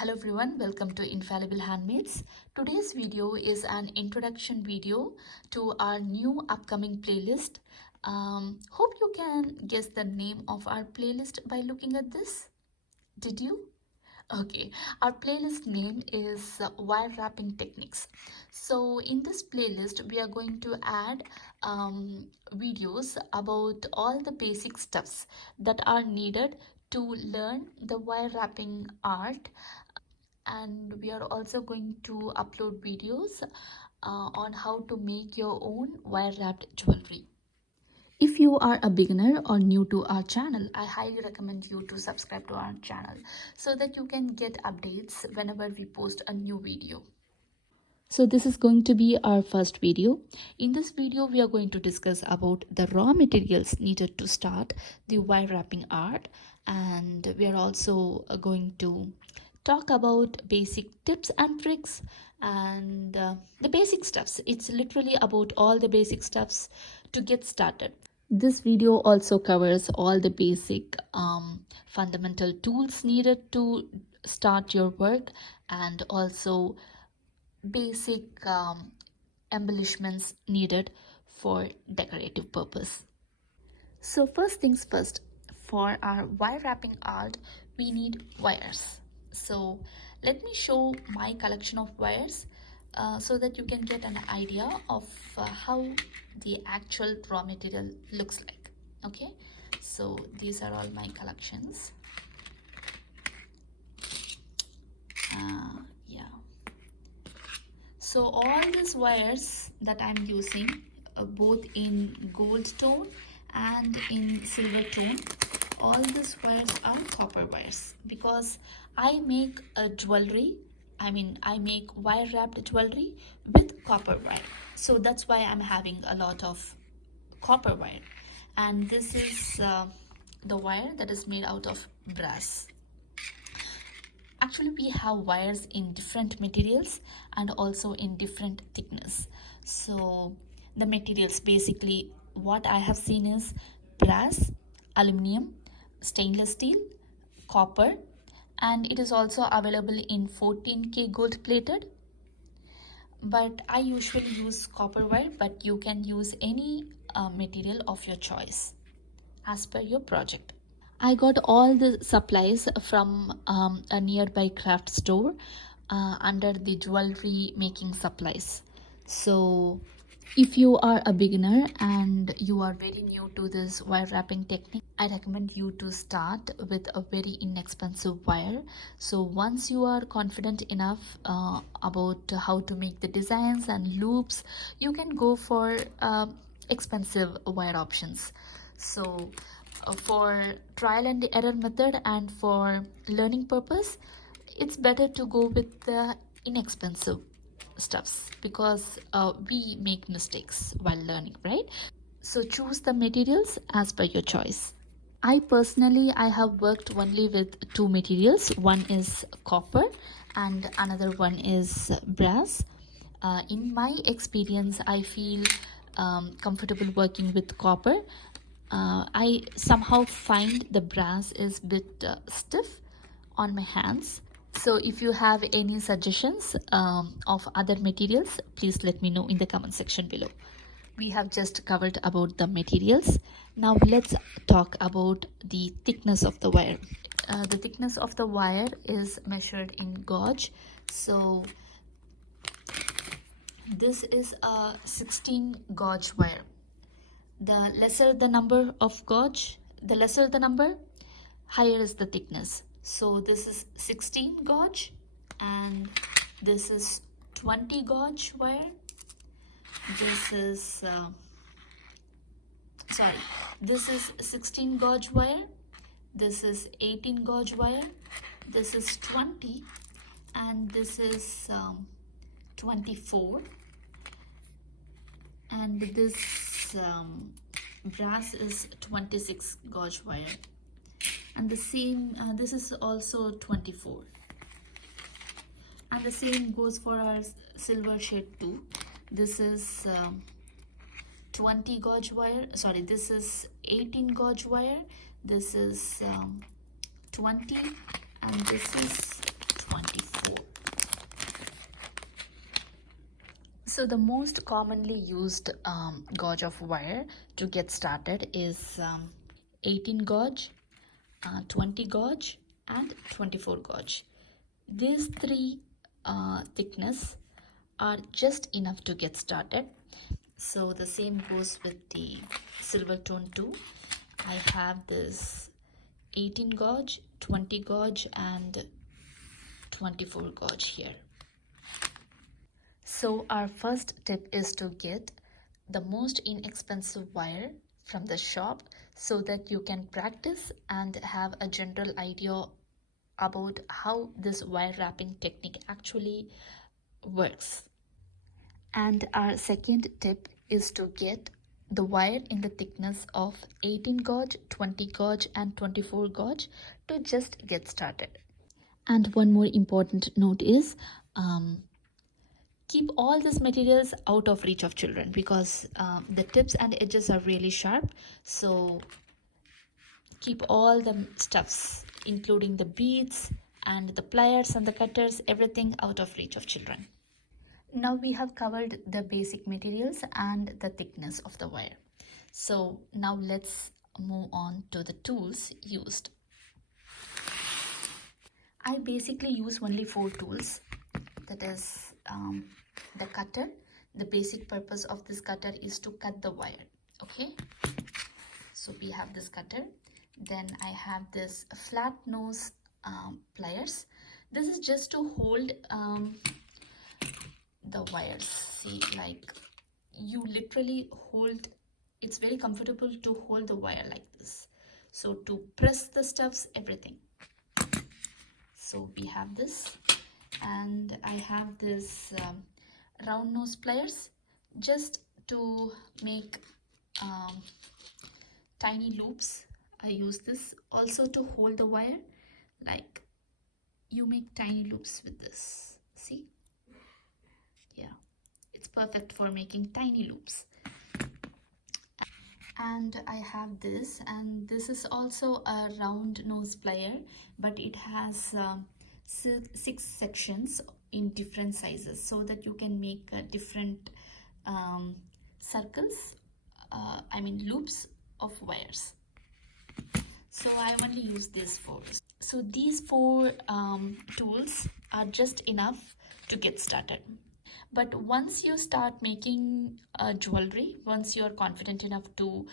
Hello everyone, welcome to Infallible Handmaids. Today's video is an introduction video to our new upcoming playlist. Hope you can guess the name of our playlist by looking at this. Did you? Okay, our playlist name is Wire Wrapping Techniques. So in this playlist, we are going to add videos about all the basic stuffs that are needed to learn the wire wrapping art, and we are also going to upload videos on how to make your own wire wrapped jewelry. If you are a beginner or new to our channel, I highly recommend you to subscribe to our channel so that you can get updates whenever we post a new video. So this is going to be our first video. In this video, we are going to discuss about the raw materials needed to start the wire wrapping art, and we are also going to talk about basic tips and tricks and the basic stuffs. It's literally about all the basic stuffs to get started. This video also covers all the basic fundamental tools needed to start your work, and also basic embellishments needed for decorative purpose. So first things first, for our wire wrapping art, we need wires. So let me show my collection of wires so that you can get an idea of how the actual raw material looks like. Okay, so these are all my collections. Yeah, so all these wires that I'm using, both in gold tone and in silver tone, all these wires are copper wires because I make a jewelry. I make wire wrapped jewelry with copper wire. So that's why I'm having a lot of copper wire. And this is the wire that is made out of brass. Actually, we have wires in different materials and also in different thickness. So the materials, basically what I have seen is brass, aluminum, stainless steel, copper, and it is also available in 14K gold plated. But I usually use copper wire, but you can use any material of your choice as per your project. I got all the supplies from a nearby craft store under the jewelry making supplies. So if you are a beginner and you are very new to this wire wrapping technique, I recommend you to start with a very inexpensive wire. So once you are confident enough about how to make the designs and loops, you can go for expensive wire options. So for trial and error method and for learning purpose, it's better to go with the inexpensive stuffs because we make mistakes while learning, right? So choose the materials as per your choice. I have worked only with two materials. One is copper and another one is brass. In my experience, I feel comfortable working with copper. I somehow find the brass is a bit stiff on my hands. So if you have any suggestions of other materials, please let me know in the comment section below. We have just covered about the materials. Now let's talk about the thickness of the wire. The thickness of the wire is measured in gauge. So this is a 16 gauge wire. The lesser the number of gauge, the lesser the number, higher is the thickness. So this is 16 gauge and this is 20 gauge wire. This is this is 16 gauge wire. This is 18 gauge wire. This is 20 and this is 24. And this brass is 26 gauge wire, and the same this is also 24, and the same goes for our silver shade too. This is 20 gauge wire, this is 18 gauge wire, this is 20, and this is 20 So the most commonly used gauge of wire to get started is 18 gauge, 20 gauge and 24 gauge. These three thickness are just enough to get started. So the same goes with the silver tone too. I have this 18 gauge, 20 gauge and 24 gauge here. So our first tip is to get the most inexpensive wire from the shop so that you can practice and have a general idea about how this wire wrapping technique actually works. And our second tip is to get the wire in the thickness of 18 gauge, 20 gauge and 24 gauge to just get started. And one more important note is keep all these materials out of reach of children because the tips and edges are really sharp. So keep all the stuffs including the beads and the pliers and the cutters, everything out of reach of children. Now we have covered the basic materials and the thickness of the wire. So now let's move on to the tools used. I basically use only 4 tools. That is the cutter. The basic purpose of this cutter is to cut the wire. Okay, so we have this cutter. Then I have this flat nose pliers. This is just to hold the wires. See, like you literally hold, it's very comfortable to hold the wire like this. So to press the stuffs, everything. So we have this, and I have this round nose pliers just to make tiny loops. I use this also to hold the wire, like you make tiny loops with this. See, yeah, it's perfect for making tiny loops. And I have this, and this is also a round nose plier, but it has 6 sections in different sizes so that you can make different circles, loops of wires. So I only use these 4. So these 4 tools are just enough to get started. But once you start making jewelry, once you're confident enough to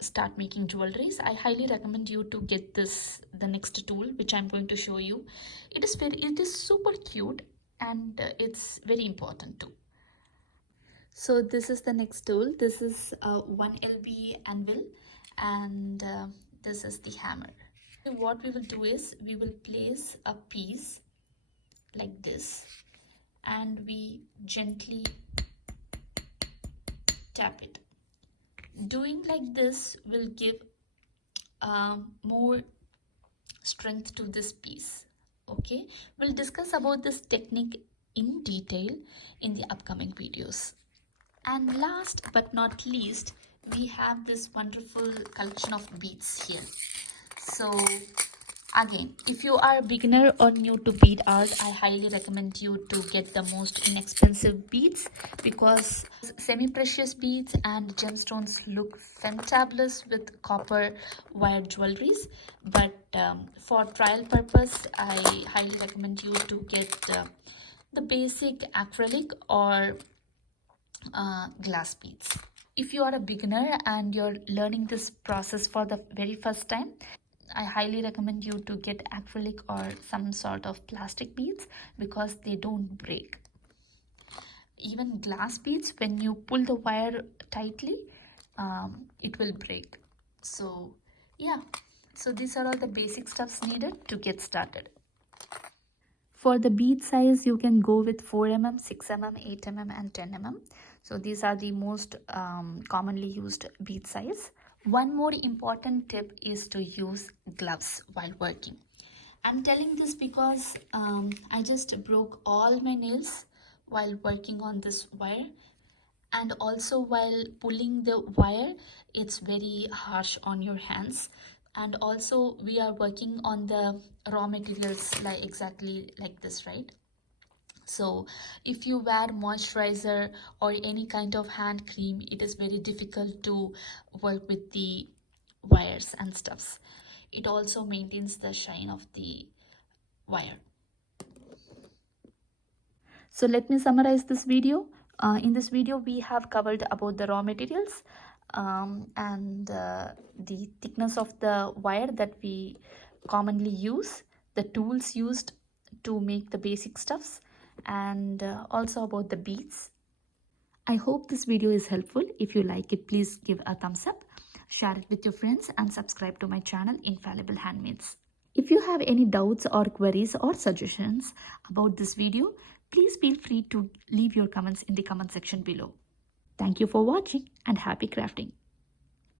start making jewelries, I highly recommend you to get the next tool, which I'm going to show you. It is super cute, and it's very important too. So this is the next tool. This is a 1LB anvil, and this is the hammer. What we will do is we will place a piece like this, and we gently tap it. Doing like this will give more strength to this piece. Okay, we'll discuss about this technique in detail in the upcoming videos. And last but not least, we have this wonderful collection of beads here. So again, if you are a beginner or new to bead art, I highly recommend you to get the most inexpensive beads, because semi-precious beads and gemstones look fantabulous with copper wire jewelries. But for trial purpose, I highly recommend you to get the basic acrylic or glass beads. If you are a beginner and you're learning this process for the very first time, I highly recommend you to get acrylic or some sort of plastic beads because they don't break. Even glass beads, when you pull the wire tightly, it will break. So yeah, so these are all the basic stuffs needed to get started. For the bead size, you can go with 4mm, 6mm, 8mm and 10mm. So these are the most commonly used bead size. One more important tip is to use gloves while working. I'm telling this because I just broke all my nails while working on this wire, and also while pulling the wire, it's very harsh on your hands. And also we are working on the raw materials like exactly like this, right? So if you wear moisturizer or any kind of hand cream, it is very difficult to work with the wires and stuffs. It also maintains the shine of the wire. So let me summarize this video. In this video, we have covered about the raw materials and the thickness of the wire that we commonly use, the tools used to make the basic stuffs, and also about the beads. I hope this video is helpful. If you like it, please give a thumbs up, share it with your friends, and subscribe to my channel, Infallible Handmaids. If you have any doubts or queries or suggestions about this video, please feel free to leave your comments in the comment section below. Thank you for watching and happy crafting.